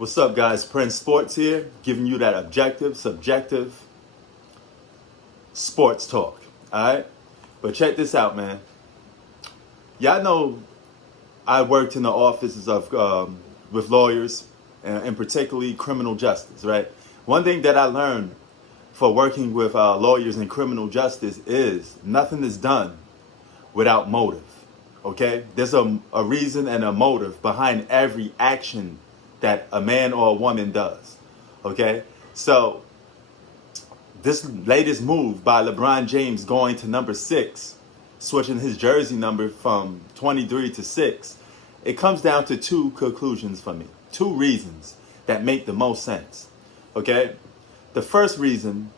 What's up, guys? Prince Sports here, giving you that objective, subjective sports talk. All right? But check this out, man. Y'all know I worked in the offices of with lawyers, and particularly criminal justice, right? One thing that I learned for working with lawyers in criminal justice is nothing is done without motive, okay? There's a reason and a motive behind every action that a man or a woman does, okay? So this latest move by LeBron James going to number 6, switching his jersey number from 23 to 6, it comes down to two conclusions for me, two reasons that make the most sense, okay? The first reason,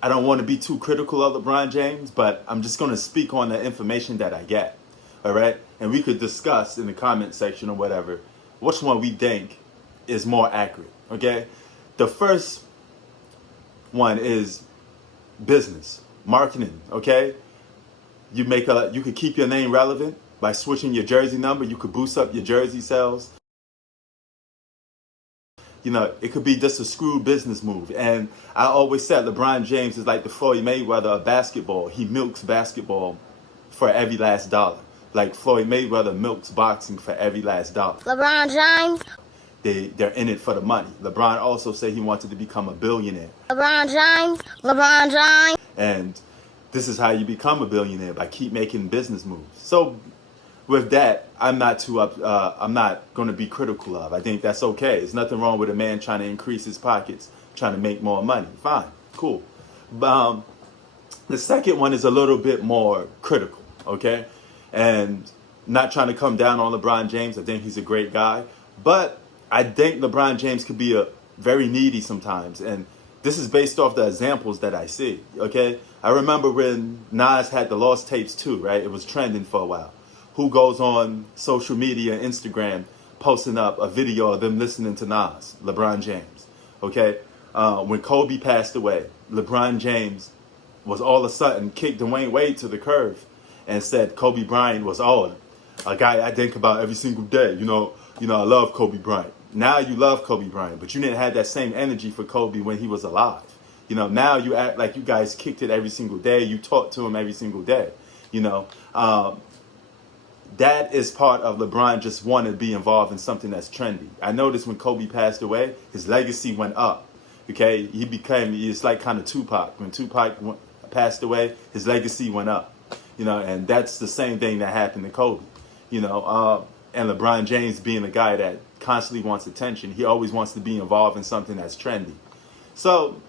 I don't want to be too critical of LeBron James, but I'm just going to speak on the information that I get, all right? And we could discuss in the comment section or whatever which one we think is more accurate, okay? The first one is business, marketing, okay? You could keep your name relevant by switching your jersey number. You could boost up your jersey sales. You know, it could be just a screw business move. And I always said LeBron James is like the Floyd Mayweather of basketball. He milks basketball for every last dollar. Like Floyd Mayweather milks boxing for every last dollar. LeBron James. They're in it for the money. LeBron also said he wanted to become a billionaire. LeBron James. LeBron James. And this is how you become a billionaire, by keep making business moves. So with that, I'm not going to be critical of. I think that's okay. There's nothing wrong with a man trying to increase his pockets, trying to make more money. Fine, cool. The second one is a little bit more critical, okay? And not trying to come down on LeBron James. I think he's a great guy. But I think LeBron James could be very needy sometimes. And this is based off the examples that I see, okay? I remember when Nas had the Lost Tapes 2, right? It was trending for a while. Who goes on social media, Instagram, posting up a video of them listening to Nas? LeBron James, okay? When Kobe passed away, LeBron James was all of a sudden kicked Dwayne Wade to the curb and said Kobe Bryant was a guy I think about every single day. You know, I love Kobe Bryant. Now you love Kobe Bryant, but you didn't have that same energy for Kobe when he was alive. You know, now you act like you guys kicked it every single day. You talk to him every single day. You know, that is part of LeBron just wanting to be involved in something that's trendy. I noticed when Kobe passed away, his legacy went up. Okay, it's like kind of Tupac. When Tupac passed away, his legacy went up. You know, and that's the same thing that happened to Kobe. You know, and LeBron James being a guy that constantly wants attention, he always wants to be involved in something that's trendy. So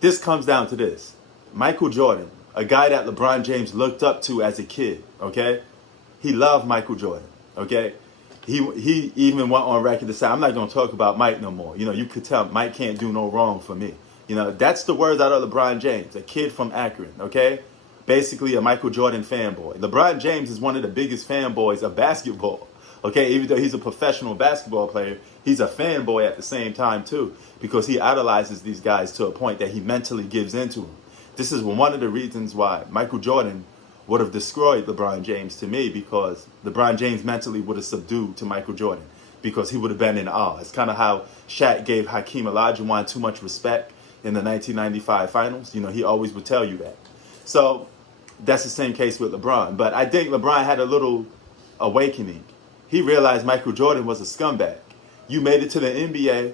this comes down to this. Michael Jordan, a guy that LeBron James looked up to as a kid, okay? He loved Michael Jordan, okay? He even went on record to say, I'm not going to talk about Mike no more. You know, you could tell Mike can't do no wrong for me. You know, that's the words out of LeBron James, a kid from Akron, okay? Basically a Michael Jordan fanboy. LeBron James is one of the biggest fanboys of basketball, okay? Even though he's a professional basketball player, he's a fanboy at the same time too, because he idolizes these guys to a point that he mentally gives into them. This is one of the reasons why Michael Jordan would have destroyed LeBron James to me, because LeBron James mentally would have subdued to Michael Jordan, because he would have been in awe. It's kind of how Shaq gave Hakeem Olajuwon too much respect in the 1995 finals. You know, he always would tell you that. So that's the same case with LeBron. But I think LeBron had a little awakening. He realized Michael Jordan was a scumbag. You made it to the NBA,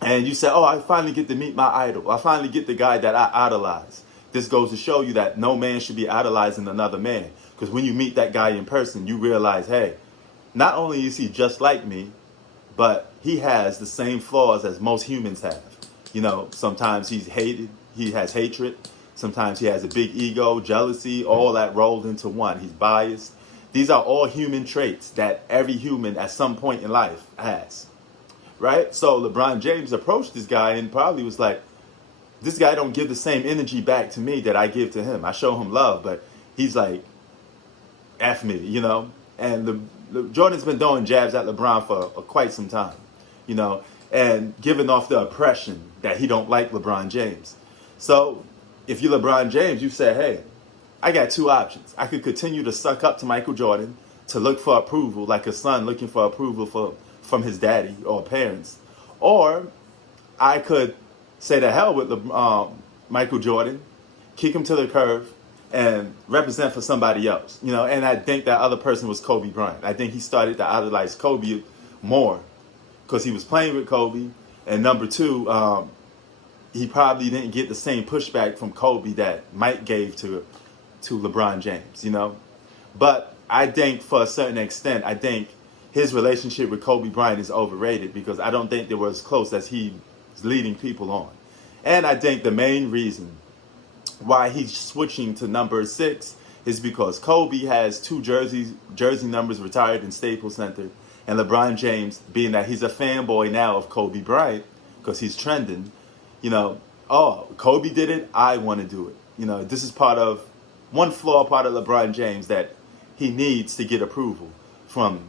and you said, oh, I finally get to meet my idol. I finally get the guy that I idolize. This goes to show you that no man should be idolizing another man. Because when you meet that guy in person, you realize, hey, not only is he just like me, but he has the same flaws as most humans have. You know, sometimes he's hated. He has hatred. Sometimes he has a big ego, jealousy, all that rolled into one. He's biased. These are all human traits that every human at some point in life has, right? So LeBron James approached this guy and probably was like, this guy don't give the same energy back to me that I give to him. I show him love, but he's like, F me, you know? And Jordan's been throwing jabs at LeBron for quite some time, you know, and giving off the impression that he don't like LeBron James. So if you're LeBron James, you say, hey, I got two options. I could continue to suck up to Michael Jordan to look for approval, like a son looking for approval from his daddy or parents, or I could say to hell with Michael Jordan, kick him to the curb, and represent for somebody else. And I think that other person was Kobe Bryant. I think he started to idolize Kobe more because he was playing with Kobe, and number two, he probably didn't get the same pushback from Kobe that Mike gave to LeBron James. But I think for a certain extent, I think his relationship with Kobe Bryant is overrated because I don't think they were as close as he's leading people on. And I think the main reason why he's switching to number 6 is because Kobe has 2 jersey numbers retired in Staples Center, and LeBron James, being that he's a fanboy now of Kobe Bryant because he's trending, oh, Kobe did it, I want to do it. This is part of LeBron James that he needs to get approval from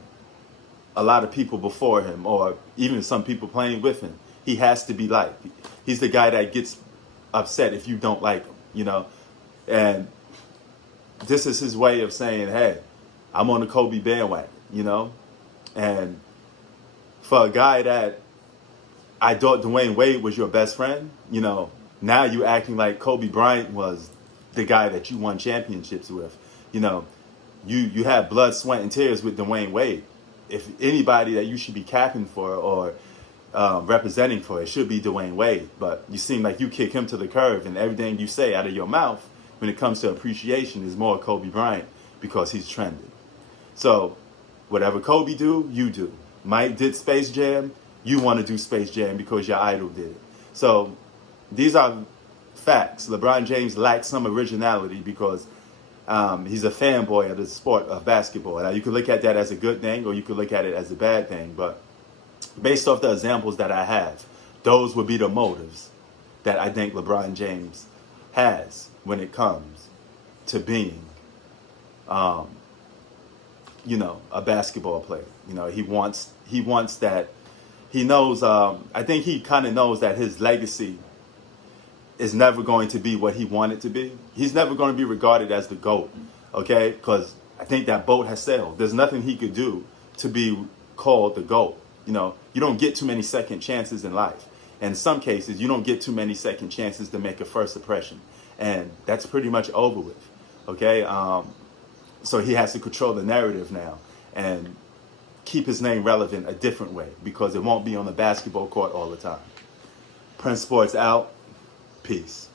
a lot of people before him, or even some people playing with him. He has to be liked. He's the guy that gets upset if you don't like him, And this is his way of saying, hey, I'm on the Kobe bandwagon, And for a guy that I thought Dwayne Wade was your best friend, now you acting like Kobe Bryant was the guy that you won championships with. You have blood, sweat, and tears with Dwayne Wade. If anybody that you should be capping for or representing for, it should be Dwayne Wade. But you seem like you kick him to the curb, and everything you say out of your mouth when it comes to appreciation is more Kobe Bryant because he's trending. So whatever Kobe do, you do. Mike did Space Jam, you want to do Space Jam because your idol did it. So these are facts. LeBron James lacks some originality because he's a fanboy of the sport of basketball. Now, you could look at that as a good thing or you could look at it as a bad thing. But based off the examples that I have, those would be the motives that I think LeBron James has when it comes to being, a basketball player. He wants that. He knows, I think he kind of knows that his legacy is never going to be what he wanted to be. He's never going to be regarded as the GOAT, okay? Because I think that boat has sailed. There's nothing he could do to be called the GOAT. You don't get too many second chances in life. And in some cases, you don't get too many second chances to make a first impression. And that's pretty much over with, okay? So he has to control the narrative now and keep his name relevant a different way because it won't be on the basketball court all the time. Prince Sports out. Peace.